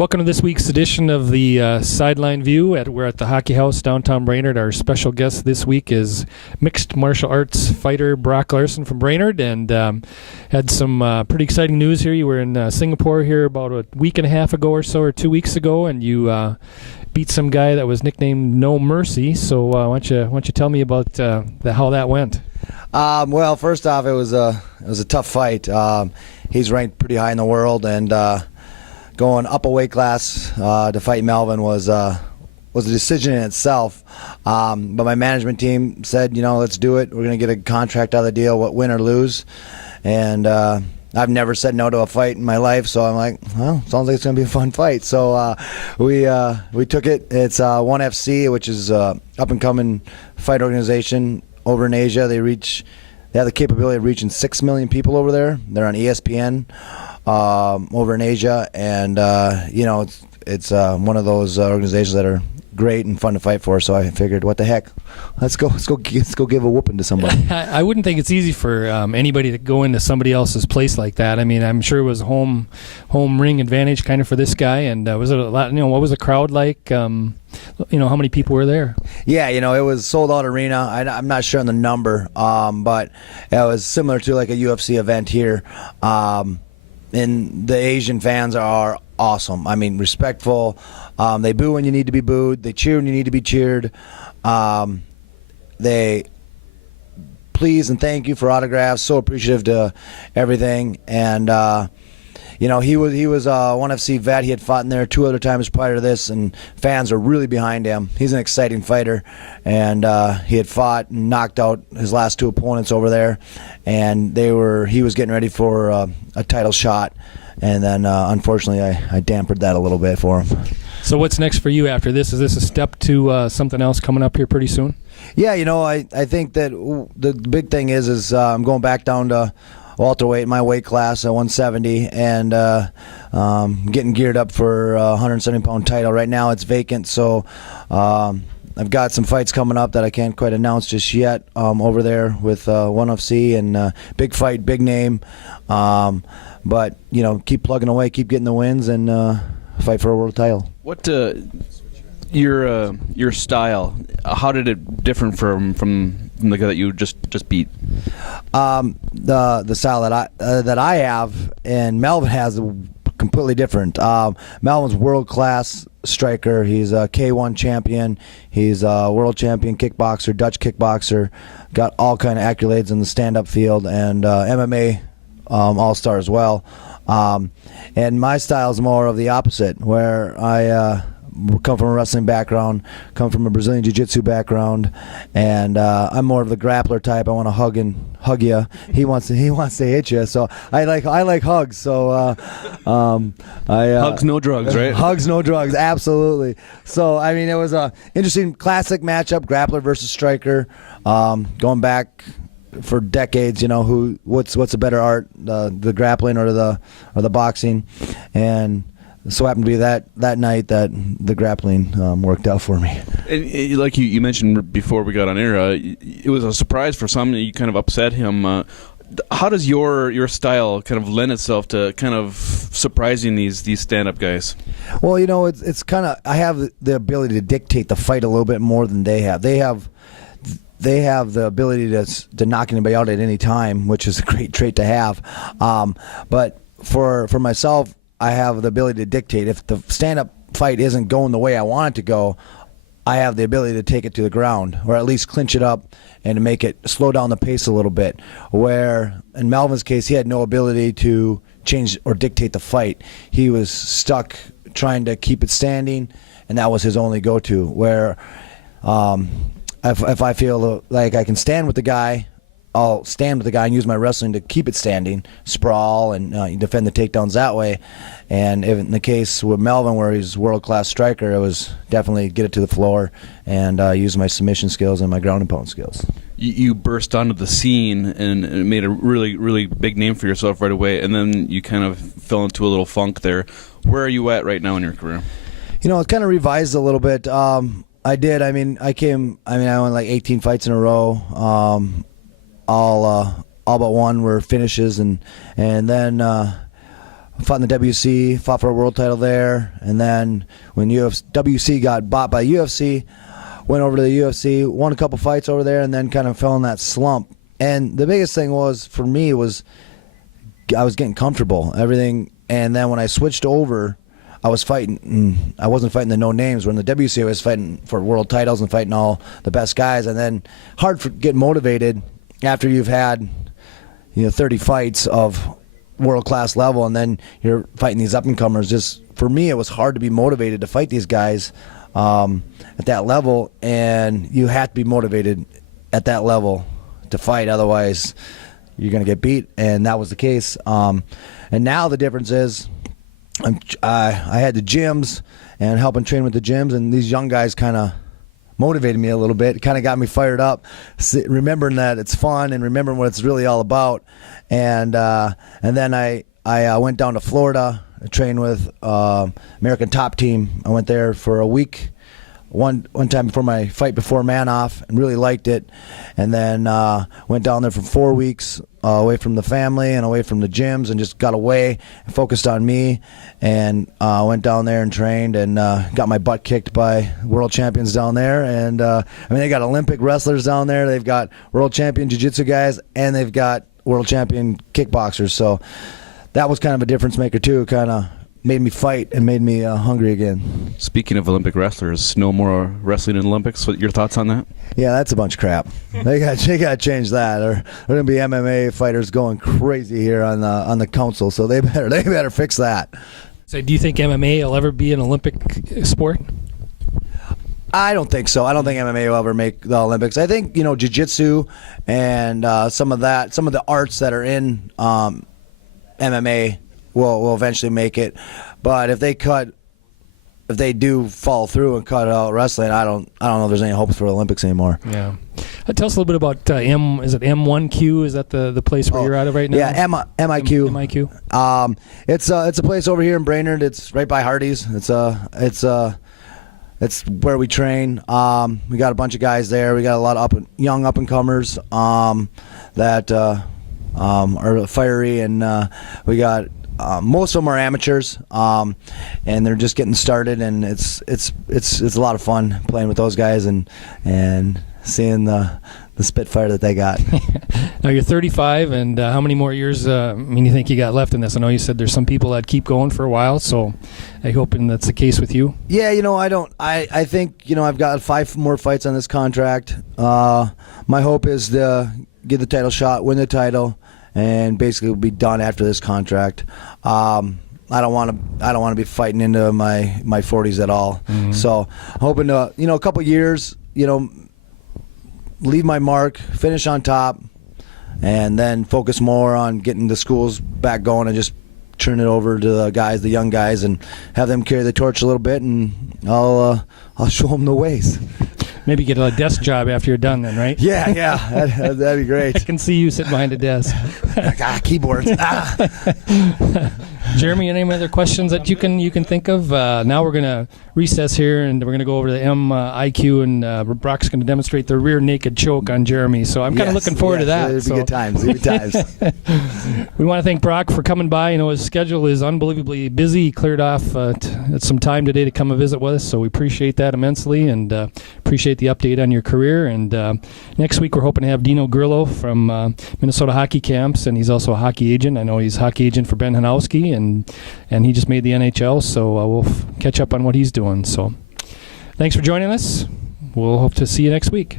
Welcome to this week's edition of the Sideline View. We're at the Hockey House downtown Brainerd. Our special guest this week is mixed martial arts fighter Brock Larson from Brainerd, and had some pretty exciting news here. You were in Singapore here about a week and a half ago or so, or 2 weeks ago, and you beat some guy that was nicknamed No Mercy. So why don't you tell me about how that went? Well, first off, it was a tough fight. He's ranked pretty high in the world, and going up a weight class to fight Melvin was a decision in itself. But my management team said, let's do it. We're going to get a contract out of the deal, win or lose. And I've never said no to a fight in my life, so I'm like, well, sounds like it's going to be a fun fight. So we took it. It's 1FC, which is a up-and-coming fight organization over in Asia. They have the capability of reaching 6 million people over there. They're on ESPN. Over in Asia, and it's one of those organizations that are great and fun to fight for. So I figured, what the heck, let's go give a whooping to somebody. I wouldn't think it's easy for anybody to go into somebody else's place like that. I mean, I'm sure it was home ring advantage kind of for this guy. And was it a lot? What was the crowd like? How many people were there? Yeah, it was sold out arena. I'm not sure on the number, but it was similar to like a UFC event here. And the Asian fans are awesome. I mean, respectful. They boo when you need to be booed. They cheer when you need to be cheered. They please and thank you for autographs. So appreciative to everything. And he was a 1FC vet. He had fought in there 2 other times prior to this, and fans are really behind him. He's an exciting fighter, and he had fought and knocked out his last 2 opponents over there, and he was getting ready for a title shot, and then unfortunately I dampened that a little bit for him. So what's next for you after this? Is this a step to something else coming up here pretty soon? Yeah, I think that the big thing is I'm going back down to welterweight, my weight class at 170, and getting geared up for a 170-pound title. Right now it's vacant, so I've got some fights coming up that I can't quite announce just yet over there with 1FC, and big fight, big name. But, keep plugging away, keep getting the wins, and fight for a world title. What your style, how did it differ from the guy that you just beat? The style that I have and Melvin has is completely different. Melvin's world-class striker. He's a K1 champion. He's a world champion kickboxer, Dutch kickboxer. Got all kind of accolades in the stand-up field, and MMA all-star as well. And my style is more of the opposite, where I come from a wrestling background, come from a Brazilian jiu-jitsu background, and I'm more of the grappler type. I want to hug you. He wants to hit you. So I like hugs. So hugs, no drugs, right? Hugs, no drugs, absolutely. So I mean, it was a interesting classic matchup, grappler versus striker, going back for decades. What's a better art, the grappling or the boxing, and so happened to be that night that the grappling worked out for me. And like you mentioned before we got on air, it was a surprise for some. You kind of upset him. How does your style kind of lend itself to kind of surprising these stand-up guys? Well, it's kind of, I have the ability to dictate the fight a little bit more than they have. They have the ability to knock anybody out at any time, which is a great trait to have. But for myself, I have the ability to dictate. If the stand-up fight isn't going the way I want it to go, I have the ability to take it to the ground, or at least clinch it up and to make it slow down the pace a little bit. Where in Melvin's case, he had no ability to change or dictate the fight. He was stuck trying to keep it standing, and that was his only go-to. Where if I feel like I can stand with the guy, I'll stand with the guy and use my wrestling to keep it standing, sprawl, and defend the takedowns that way. And in the case with Melvin, where he's a world-class striker, it was definitely get it to the floor and use my submission skills and my ground and pound skills. You burst onto the scene and made a really, really big name for yourself right away, and then you kind of fell into a little funk there. Where are you at right now in your career? It kind of revised a little bit. I did. I won like 18 fights in a row. All but one were finishes, and then fought in the WC, fought for a world title there, and then when WC got bought by UFC, went over to the UFC, won a couple fights over there, and then kind of fell in that slump. And the biggest thing was, for me, was I was getting comfortable, everything. And then when I switched over, I was fighting. I wasn't fighting the no names. When the WC, I was fighting for world titles and fighting all the best guys. And then hard for get motivated after you've had 30 fights of world-class level, and then you're fighting these up-and-comers. Just for me, it was hard to be motivated to fight these guys at that level, and you have to be motivated at that level to fight, otherwise you're going to get beat, and that was the case. And now the difference is I had the gyms and helping train with the gyms, and these young guys kind of motivated me a little bit. It kind of got me fired up, remembering that it's fun and remembering what it's really all about. And then I went down to Florida, trained with American Top Team. I went there for a week, one time before my fight before Manhoef, and really liked it. And then went down there for 4 weeks, away from the family and away from the gyms, and just got away and focused on me. And went down there and trained, and got my butt kicked by world champions down there. And they got Olympic wrestlers down there. They've got world champion jiu-jitsu guys, and they've got world champion kickboxers. So that was kind of a difference maker too. Kind of made me fight and made me hungry again. Speaking of Olympic wrestlers, no more wrestling in Olympics. What your thoughts on that? Yeah, that's a bunch of crap. They got to change that. Or there are going to be MMA fighters going crazy here on the council. So they better fix that. So do you think MMA will ever be an Olympic sport? I don't think so. I don't think MMA will ever make the Olympics. I think jiu-jitsu and some of the arts that are in MMA will eventually make it. But if they do fall through and cut out wrestling, I don't know if there's any hopes for the Olympics anymore. Yeah. Tell us a little bit about is it M1Q? Is that the place where you're out of right now? Yeah, MIQ. MIQ. It's a place over here in Brainerd. It's right by Hardee's. It's where we train. We got a bunch of guys there. We got a lot of young up and comers that are fiery, and we got most of them are amateurs, and they're just getting started. And it's a lot of fun playing with those guys and seeing the spitfire that they got. Now you're 35, and how many more years you think you got left in this? I know you said there's some people that keep going for a while, so I hope that's the case with you. Yeah, I think I've got 5 more fights on this contract. My hope is to get the title shot, win the title, and basically we'll be done after this contract. I don't want to be fighting into my 40s at all. Mm-hmm. So I'm hoping to a couple years leave my mark, finish on top, and then focus more on getting the schools back going and just turn it over to the young guys, and have them carry the torch a little bit, and I'll show them the ways. Maybe get a desk job after you're done then, right? Yeah, that'd be great. I can see you sitting behind a desk. Keyboards. Jeremy, any other questions that you can think of? Now we're going to recess here, and we're going to go over to the MIQ, and Brock's going to demonstrate the rear naked choke on Jeremy. So I'm kind of looking forward to that. It'll be good times. We want to thank Brock for coming by. His schedule is unbelievably busy. He cleared off some time today to come and visit with us, so we appreciate that immensely, and appreciate the update on your career. And next week we're hoping to have Dino Grillo from Minnesota Hockey Camps, and he's also a hockey agent. I know he's a hockey agent for Ben Hanowski, and he just made the NHL, so we'll catch up on what he's doing. So thanks for joining us. We'll hope to see you next week.